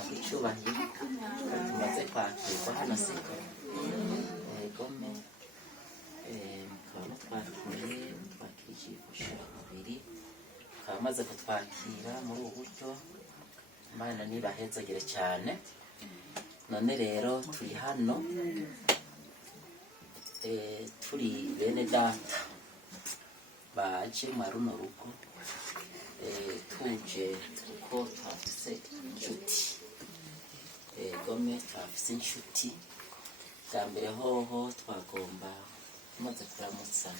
nihabwa icyubahiro tumaze kwakirwa hano siko gome mukaba mutwakiriye twakirishije umubiri mukaba maze kutwakira muri ubu buryo Imana nibahezagire cyane none rero turi hano turi bene data baje muri runo rugo tuje kuko twafise inshuti gome twafise inshuti bwa mbere hoho twagomba tumaze kuramutsa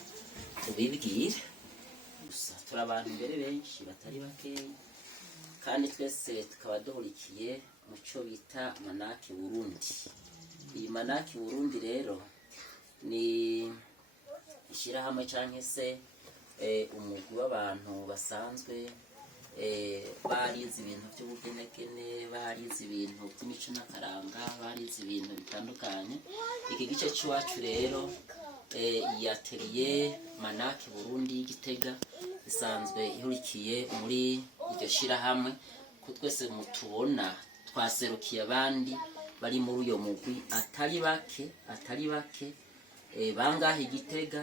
tubibwire gusa turi abantu mbere benshi batari bakeya kandi twese tukaba duhurikiye mu cyo bita Manaki Burundi. Iyi Manaki Burundi rero ni ishyirahamwe cyangwa se umugwi w'abantu basanzwe barize ibintu by'ubugenegene, barize ibintu by'imico n'akaranga, barize ibintu bitandukanye. Iki gice cy'iwacu rero yateliye Manaki Burundi y'Igitega isanzwe ihurikiye muri iryo shirahamwe ko twese mutubona twaserukiye abandi bari muri uyo mugwi atari bake bangahe Igitega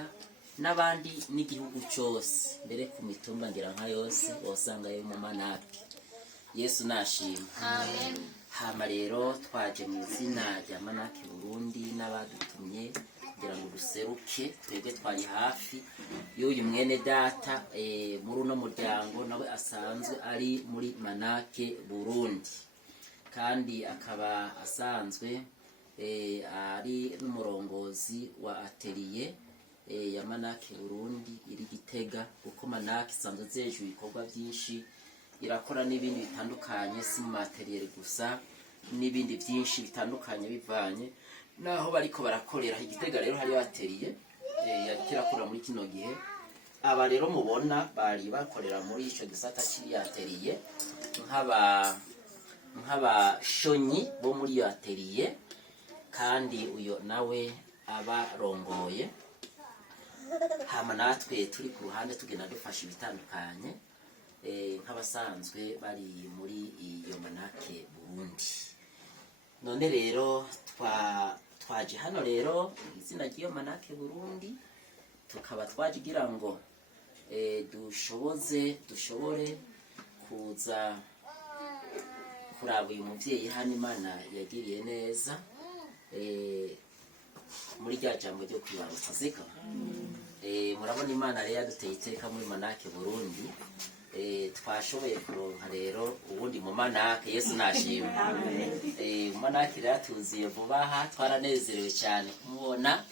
n'abandi n'igihugu cyose mbere ku mitumba ngira nka yose wasanga yo mu Manaki. Yesu nashimwe. Amen. Hama rero twaje mu izina rya Manaki Burundi n'abadutumye kugira ngo duseruke twebwe twari hafi y'uyu mwene data muri uno muryango nawe asanzwe ari muri Manaki Burundi kandi akaba asanzwe ari n'umurongozi wa atelier ya Manaki Burundi iri Gitega kuko Manaki isanzwe zeje ibikorwa byinshi irakora n'ibindi bitandukanye si mu atelier gusa n'ibindi byinshi bitandukanye bivanye naho bariko barakorera Igitega. Rero hari atelier yakirakora muri kino gihe aba rero mubona bari bakorera muri ico gisata kiri atelier nk'aba shonyi bo muri atelier kandi uyo nawe aba rongoye. Hama natwe turi ku ruhande tugenda dufasha ibitandukanye nk'abasanzwe bari muri iyo Manaki Burundi. None rero twaje hano rero izina ry'iyo Manaki Burundi tukaba twajigira ngo dushobore kuza kuraba uyu muvyeyi hano Imana yagiriye neza muri rya jambo ryo kwibaruka zika. Murabona Imana rero yaduteye iteka muri Manaki Burundi twashoboye kuronka rero ubundi mu Manaki. Yesu nashimwe. Mu Manaki rero tuziye vuba aha twaranezerewe cyane kumubona.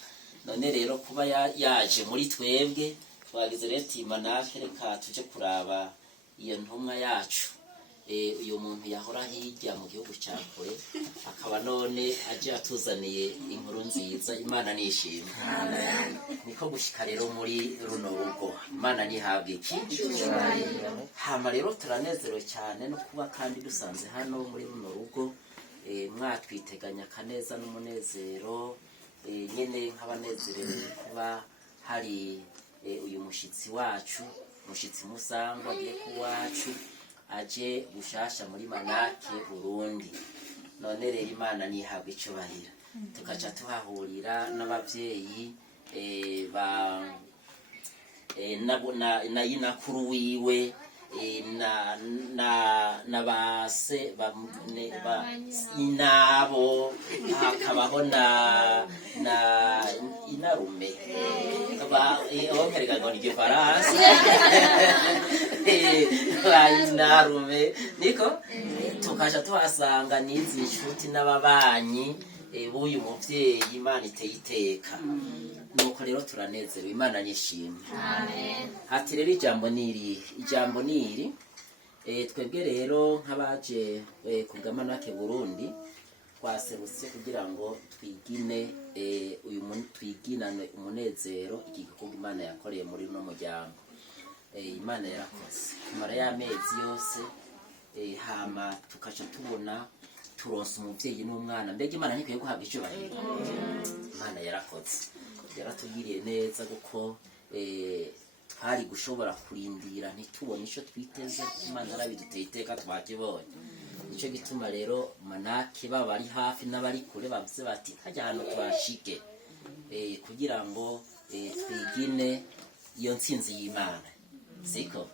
None rero kuba yaje muri twebwe twagize rero Manaki reka tuje kuraba iyo ntumwa yacu uyu muntu yahora hirya mu gihugu cya kure akaba none aje atuzaniye inkuru nziza. Imana nishimwe. Niko gushika rero muri runo rugo Imana nihabwe iki. Hama rero turanezerewe cyane no kuba kandi dusanze hano muri runo rugo mwatwiteganya kaneza n'umunezero nyene nk'abanezerewe kuba hari uyu mushitsi wacu mushitsi musangwa agiye kuwacu aje gushasha muri Manaki Burundi. None rero Imana nihabwe icyubahiro tukaca tuhahurira n'abavyeyi na yinakuru wiwe na base inabo hakabaho na inarume okerega ngo ni Gifaransa inarume niko tukaja tuhasanga n'izi nshuti n'ababanyi b'uyu muvyeyi Imana iteye iteka. Nuko rero turanezerewe. Imana nishimwe. Amen. Hati rero ijambo niri twebwe rero nk'abaje ku Manaki Burundi twaserutse kugira ngo twiginane umunezero igikorwa Imana yakoreye muri no muryango. Imana yarakoze kumara y'amezi yose hama tukaca tubona turonse umuvyeyi n'umwana. Mbega Imana ntikwiye guhabwa icyubahiro. Imana yarakoze yaratugiriye neza kuko twari gushobora kurindira ntitubone ico twiteze. Imana arabiduteye iteka twakibonye. nicyo gituma rero manake baba bari hafi n'abari kure bavuze bati hajya hano twashike kugira ngo twigine iyo ntsinzi y'Imana, siko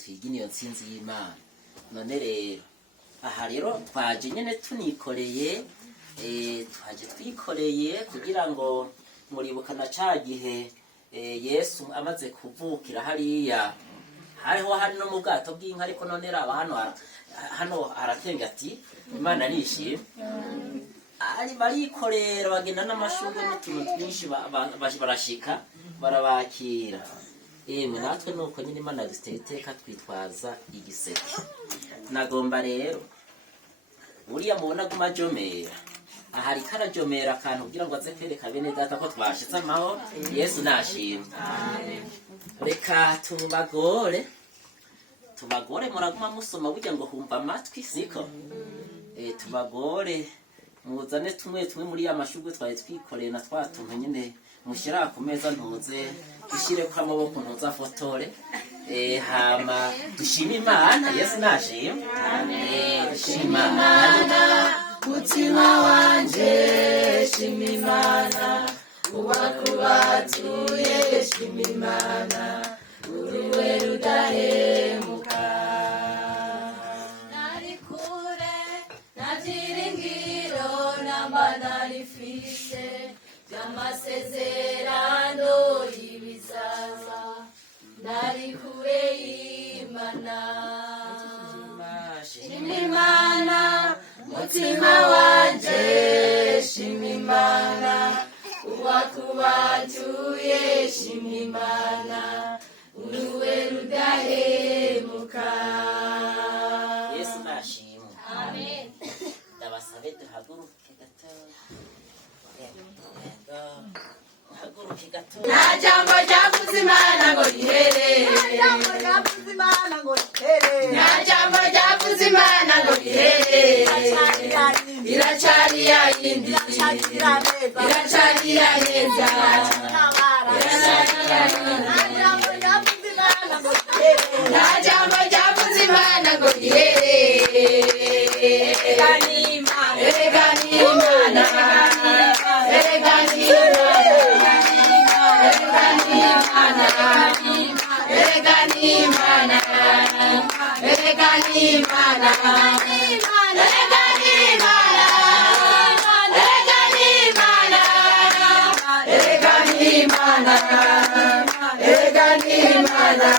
twigine iyo ntsinzi y'Imana. None rero aha rero twaje nyene tunikoreye twaje twikoreye kugira ngo muribuka na ca gihe Yesu amaze kuvukira hariya hariho hari no mu bwato bw'inka, ariko none raba hano haratenga ati Imana nishimye. Ari barikorera bagenda n'amashurwe n'utuntu twinshi barashika barabakira. Yemwe natwe nuko nyine Imana duteye iteka twitwaza igiseke. Nagomba rero uriya mubona guma jomera ahari karajomera akantu kugira ngo aze kwereka bene data ko twashitse amahoro. Yesu nashimye. Reka tubagore muraguma musoma burya ngo humva amatwi, siko tubagore muzane tumwe muri ya mashurwe twari twikoreye na twa tuntu nyine mushyira ku meza ntuze dushyireko amaboko ntuza fotore hama dushima Imana. Yesu nashimye. Dushima Imana mutima wanje, shima Imana ubakubatuye, shima Imana uruwe rudahemuka. Nari kure navyiringiro namba narifise vy'amasezerano y'ibizaza, nari kure y'Imana. Shima Imana mutima wanje, shima Imana ubakubatuye, shima Imana uruwe rudahemuka. Yesu nashimwe. Amen. Ndabasabe duhaguruke gato. Haguruke gato. Nta jambo ryavuze Imana ngo rihere, Nta jambo ryavuze Imana ngo rihere, nta jambo ryavuze Imana ngo rihere. Iracari yayindi, iracari yaheza, nta jambo ryavuze Imana ngo rihere. Erega ni Imana, erega ni Imana, erega ni Imana, erega ni Imana, erega ni Imana, erega ni Imana, erega ni Imana, erega ni Imana, erega ni Imana,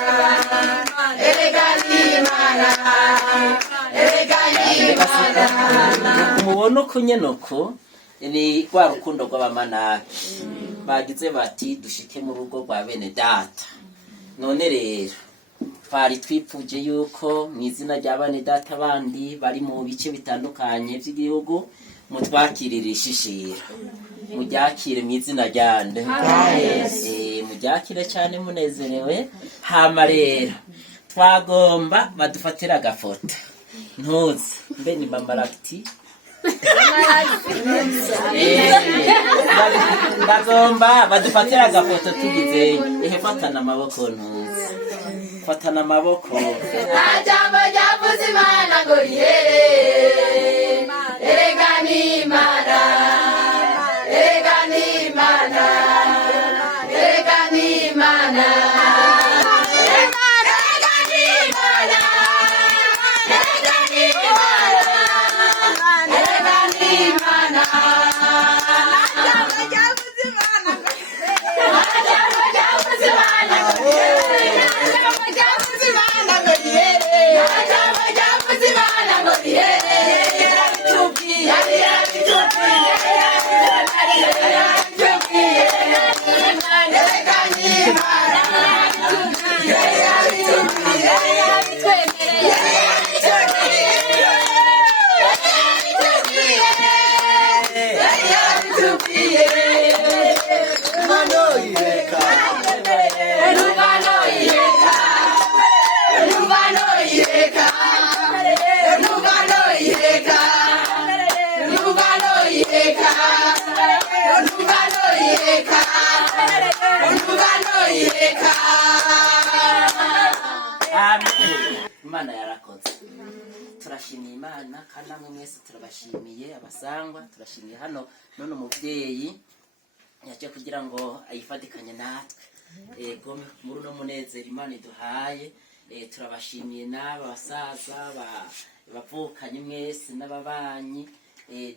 erega ni Imana, erega ni Imana. Mubona uko nyene uko ni rwa rukundo rw'abamanaki bagize bati dushike mu rugo rwa bene data. None rero twari twipfuje yuko mu izina rya bane data bandi bari mu bice bitandukanye by'igihugu mutwakirira ishishira, muryakire mu izina ryande, muryakire cyane munezerewe. Hama rero twagomba badufatira agafoto ntuze mbe ni mama Lacti bagomba badufatira agafoto tugize fatana amaboko ntuze, fatana amaboko. Nta jambo ryavuze Imana ngo rihere, erega ni Imana, erega ni Imana, erega ni Imana, erega ni Imana, erega ni Imana, erega ni Imana. turashimiye imana kandi namwe mwese turabashimiye abasangwa turashimiye hano none umubyeyi yaje kugira ngo ayifatikanye natwe ego muri uno munezero imana iduhaye turabashimiye n'aba basaza bavukanye mwese n'ababanyi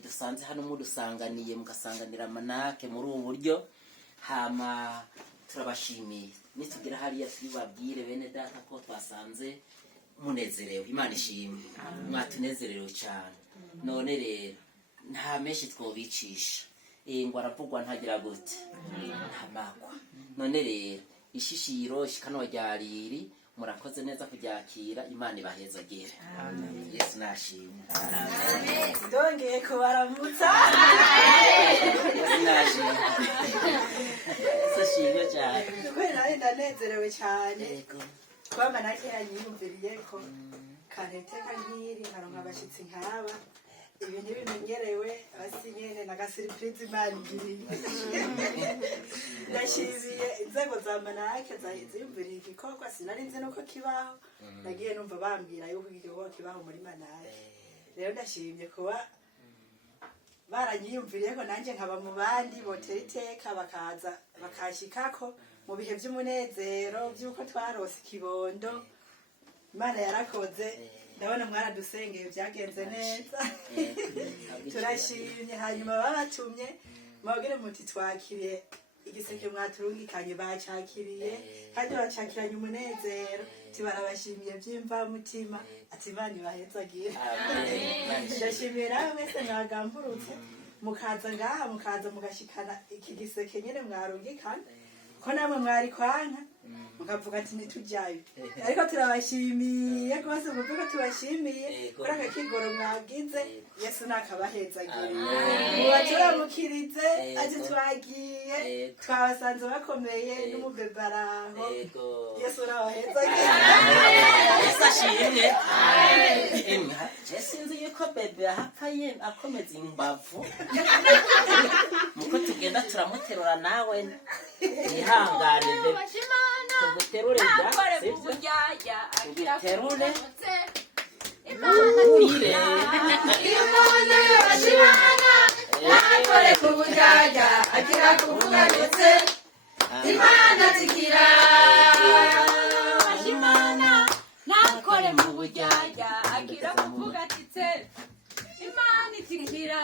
dusanze hano mudusanganiye mugasanganira amanake muri ubu buryo hama turabashimiye nitugera hariya tubabwire bene data ko twasanze munezerewe imana ishimwe mwatunezerewe cyane none rero nta menshi twobicisha ngo aravugwa ntagira gute ntamakwa none rero ishishiro ishikano ryariri murakoze neza kuryakira imana ibahezagire yesu nashimwe ndongeye kubaramutsa yesu nashimwe yesu ashimwe cyane kubera nari ndanezerewe cyane yego kwama nake yanyiyumviriye ko kaneteka nk'iri nkaronka abashyitsi nk'aba ibi ntibimenyerewe hasi nyene n'agasiripurize imana igiriye ndashimiye inzego za manake ziyumviriye igikorwa sinari nzi nuko kibaho nagiye numva bambwira yuko igikorwa kibaho muri manake rero ndashimye kuba baranyiyumviriye ko nanjye nkaba mu bandi botera iteka bakaza bakashyikako mu bihe by'umunezero by'uko twarose ikibondo imana yarakoze ndabona mwaradusengeye byagenze neza turashimye hanyuma babatumye mwabwire muti twakiriye igiseke mwaturungikanye bacakiriye kandi bacakiranye umunezero tibarabashimiye by'imvamutima ati imana ibahezagire ndashimiye nawe mwese mwagamburutse mukaza ngaha mukaza mugashikana iki giseke nyine mwarungikana ko namwe mwari kwanka mukavuga ati ntitujyayo ariko turabashimiye rwose muvuge ko tubashimiye kuri aka kigoro mwagize yesu nakabahezagire mubacuramukirize aje twagiye twabasanze bakomeye n'umubebaraho yesu nabahezagire yesu ashimwe sinzi yuko bebe ahapfaye akomeza imbavu muko tugenda turamuterura nawe ihangane bebe tuguterure tuguterure ire nakore ku bujyajya agira kuvuga ndetse imana zikira imana nakore mu bujyajya agira kuvuga ndetse imana zikira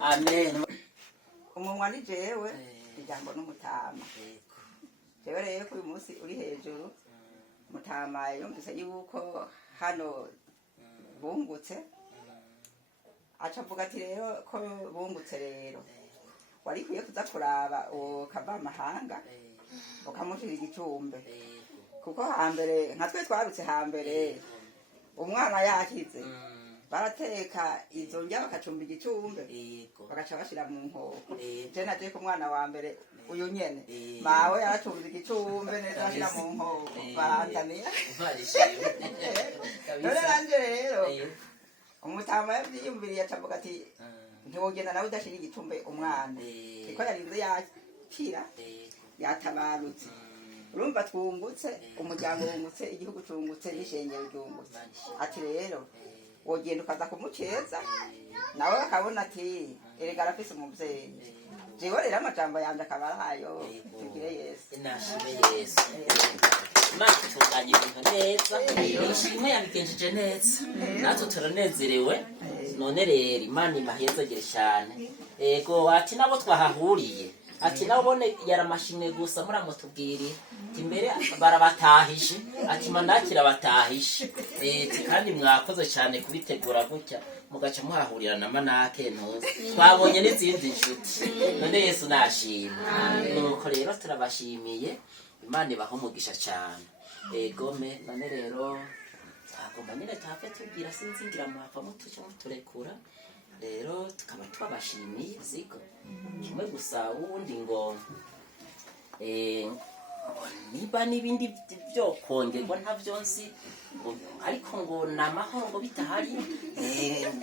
amen umunwa ni jewe ijambo n'umutama jewe rero ko uyu munsi uri hejuru mutama yumvise yuko hano bungutse aca avuga ati rero ko bungutse rero wari kwiye kuza kuraba uwo kava amahanga ukamushira igicumbe kuko hambere nka twe twarutse hambere umwana yakize barateka izo ndya bakacumba igicumbe bagaca bashira mu nkoko je naje ku mwana wa mbere uyu nyene mawe yaracumba igicumbe neza ashira mu nkoko banzaniye none nanje rero umutama yavyiyumviriye acavuga ati ntiwogenda nawe udashira igicumbe umwana niko yarinze yakira yatabarutse urumva twungutse umuryango wungutse igihugu cyungutse n'ishengero ryungutse ati rero wogenda ukaza kumukeza nawe akabona ati erega arafise umuvyeyi jewe rero amajambo yanje akaba arayo tugire Yesu nashime Yesu Imana itunganya ibintu neza ishimwe yabigenjeje neza natwe turanezerewe none rero Imana ibahezagire cyane ego ati nabo twahahuriye ati nabone yaramashimwe gusa muramutubwiriye ati mbere barabatahije ati manakira batahishe kandi mwakoze cyane kubitegura gutya mugaca muhahurira na manake ntuzi twabonye n'izindi nshuti none Yesu nashimwe nuko rero turabashimiye Imana ibaho umugisha cyane egome none rero twagomba nyine tafe tubwira sinzingira mwapfa mutucyo muturekura rero tukaba twabashimiye siko kimwe gusa ubundi ngo niba n'ibindi byo kongerwa ntavyo nzi ariko ngo namahoro ngo bitahari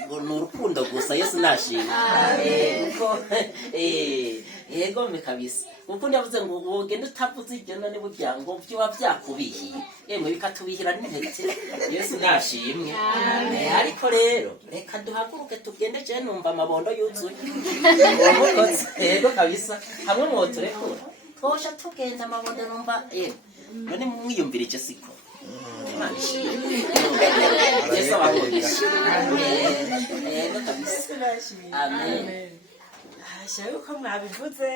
ngo n'urukundo gusa Yesu nashimye uko yego me kabisa uko ndavuze ngo wogenda utavuze ibyo none burya ngo byo byakubihiye yemwe bikatubihira n'intete Yesu nashimwe ariko rero reka duhaguruke tugende je numva amabondo yuzuye yego kabisa hamwe mu turekura twosha tugenda amabondo numva none mwiyumvirije siko Yesu abakoresha yego kabisa amen hashaye uko mwabivuze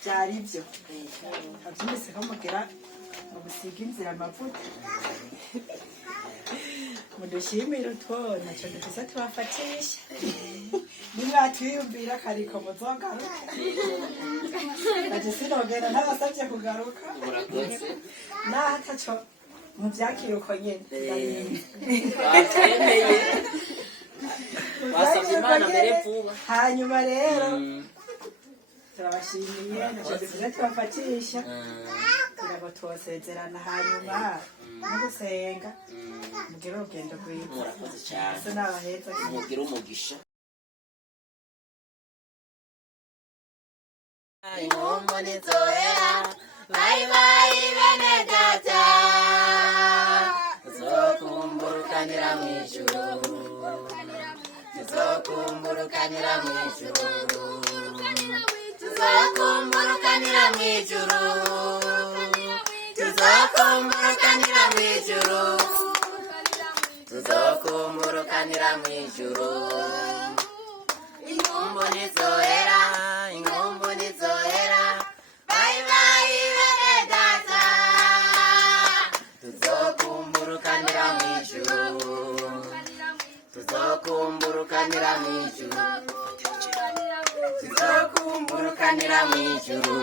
byari byo habyumvise ko mugira ngo musiga inzira amavuta mudushimire utwona cyo dufise tubafatisha nimwatwiyumvira kariko muzogaruka ati sinogenda ntabasabye kugaruka n'ataco muvyakire uko nyene batwemeye basabye Imana mbere vuba hanyuma rero turabashimiye ntacyo dufise tubafatisha turabo twosezerana hanyuma no gusenga mugire urugendo rwiza murakoze cyane so nabaheza mugire umugisha inkomo nizohera bayi bayi bene data tuzokumburukanira mw'ijuru tuzokumburukanira mw'ijuru tuzokumburukanira mw'ijuru tuzokumburukanira mw'ijuru tuzokumburukanira mw'ijuru inkombo nizohera inkombo nizohera bayi bayi bene data tuzokumburukanira mw'ijuru tuzokumburukanira mw'ijuru tuzokumburukanira mw'ijuru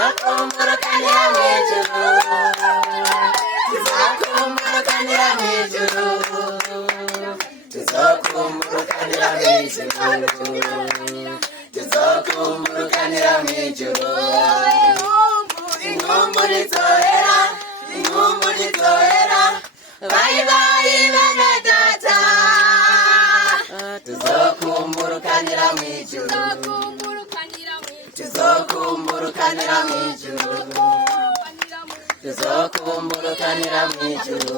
tuzokumburukanira mw'ijuru tuzokumburukanira mw'ijuru tuzokumburukanira mw'ijuru tuzokumburukanira mw'ijuru inkombo nizohera inkombo nizohera bayi bayi bene data tuzokumburukanira mw'ijuru tuzokumburukanira mw'ijuru tuzokumburukanira mw'ijuru tuzokumburukanira mw'ijuru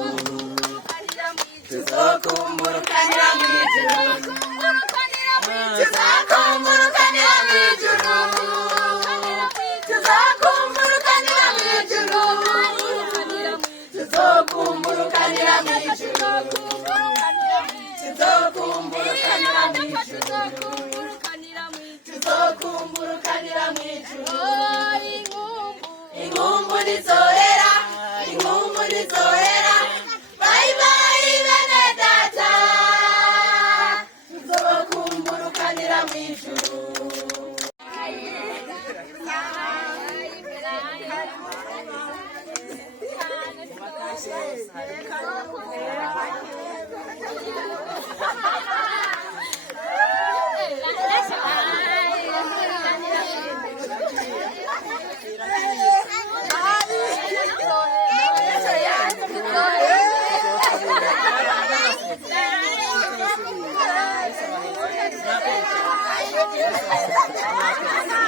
tuzokumburukanira mw'ijuru tuzokumburukanira mw'ijuru tuzokumburukanira mw'ijuru tuzokumburukanira mw'ijuru tuzokumburukanira mw'ijuru inkumbu nizohera inkumbu nizohera bayi bayi bene data tuzokumburukanira mw'ijuru Thank you.